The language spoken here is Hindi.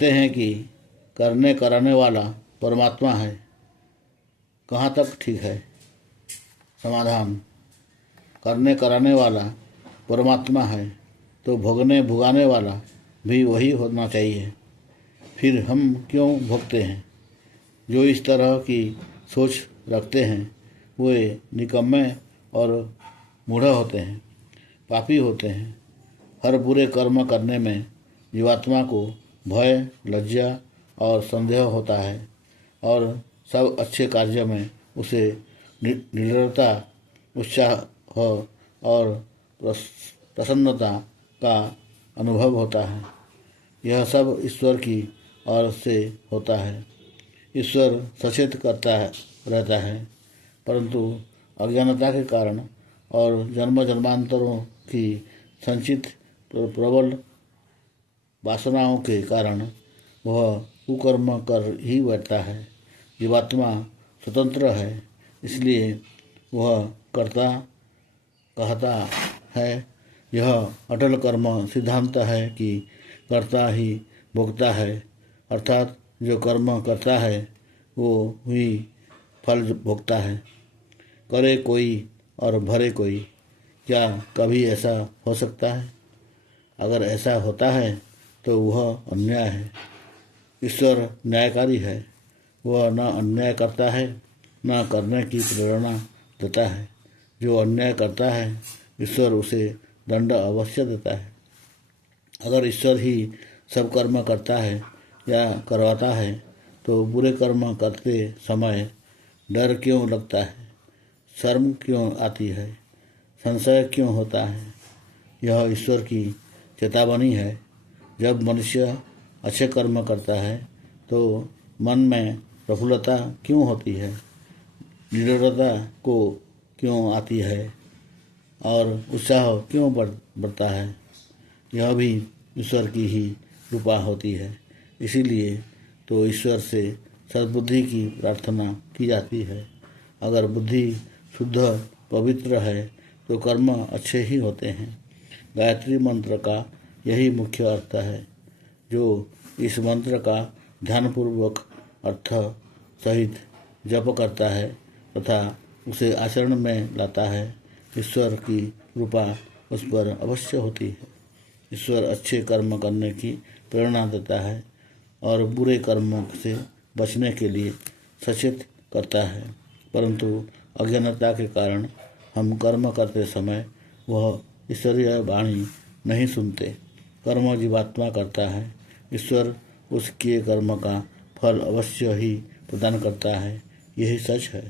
कहते हैं कि करने कराने वाला परमात्मा है। कहाँ तक ठीक है? समाधान: करने कराने वाला परमात्मा है तो भोगने भुगाने वाला भी वही होना चाहिए। फिर हम क्यों भोगते हैं? जो इस तरह की सोच रखते हैं वे निकम्मे और मूढ़ होते हैं, पापी होते हैं। हर बुरे कर्म करने में जीवात्मा को भय, लज्जा और संदेह होता है और सब अच्छे कार्य में उसे निडरता, उत्साह और प्रसन्नता का अनुभव होता है। यह सब ईश्वर की ओर से होता है। ईश्वर सचेत रहता है, परंतु अज्ञानता के कारण और जन्म जन्मांतरों की संचित प्रबल वासनाओं के कारण वह कुकर्म कर ही बैठता है। जीवात्मा स्वतंत्र है, इसलिए वह करता कहता है। यह अटल कर्म सिद्धांत है कि करता ही भोगता है, अर्थात जो कर्म करता है वो ही फल भोगता है। करे कोई और भरे कोई, क्या कभी ऐसा हो सकता है? अगर ऐसा होता है तो वह अन्याय है। ईश्वर न्यायकारी है। वह न अन्याय करता है न करने की प्रेरणा देता है। जो अन्याय करता है ईश्वर उसे दंड अवश्य देता है। अगर ईश्वर ही सब कर्म करता है या करवाता है तो बुरे कर्म करते समय डर क्यों लगता है? शर्म क्यों आती है? संशय क्यों होता है? यह ईश्वर की चेतावनी है। जब मनुष्य अच्छे कर्म करता है तो मन में प्रफुल्लता क्यों होती है? निडरता को क्यों आती है और उत्साह क्यों बढ़ता है? यह भी ईश्वर की ही कृपा होती है। इसीलिए तो ईश्वर से सद्बुद्धि की प्रार्थना की जाती है। अगर बुद्धि शुद्ध पवित्र है तो कर्म अच्छे ही होते हैं। गायत्री मंत्र का यही मुख्य अर्थ है। जो इस मंत्र का ध्यानपूर्वक अर्थ सहित जप करता है तथा उसे आचरण में लाता है, ईश्वर की कृपा उस पर अवश्य होती है। ईश्वर अच्छे कर्म करने की प्रेरणा देता है और बुरे कर्मों से बचने के लिए सचेत करता है, परंतु अज्ञानता के कारण हम कर्म करते समय वह ईश्वरीय वाणी नहीं सुनते। कर्म जीवात्मा करता है, ईश्वर उस किए कर्म का फल अवश्य ही प्रदान करता है। यही सच है।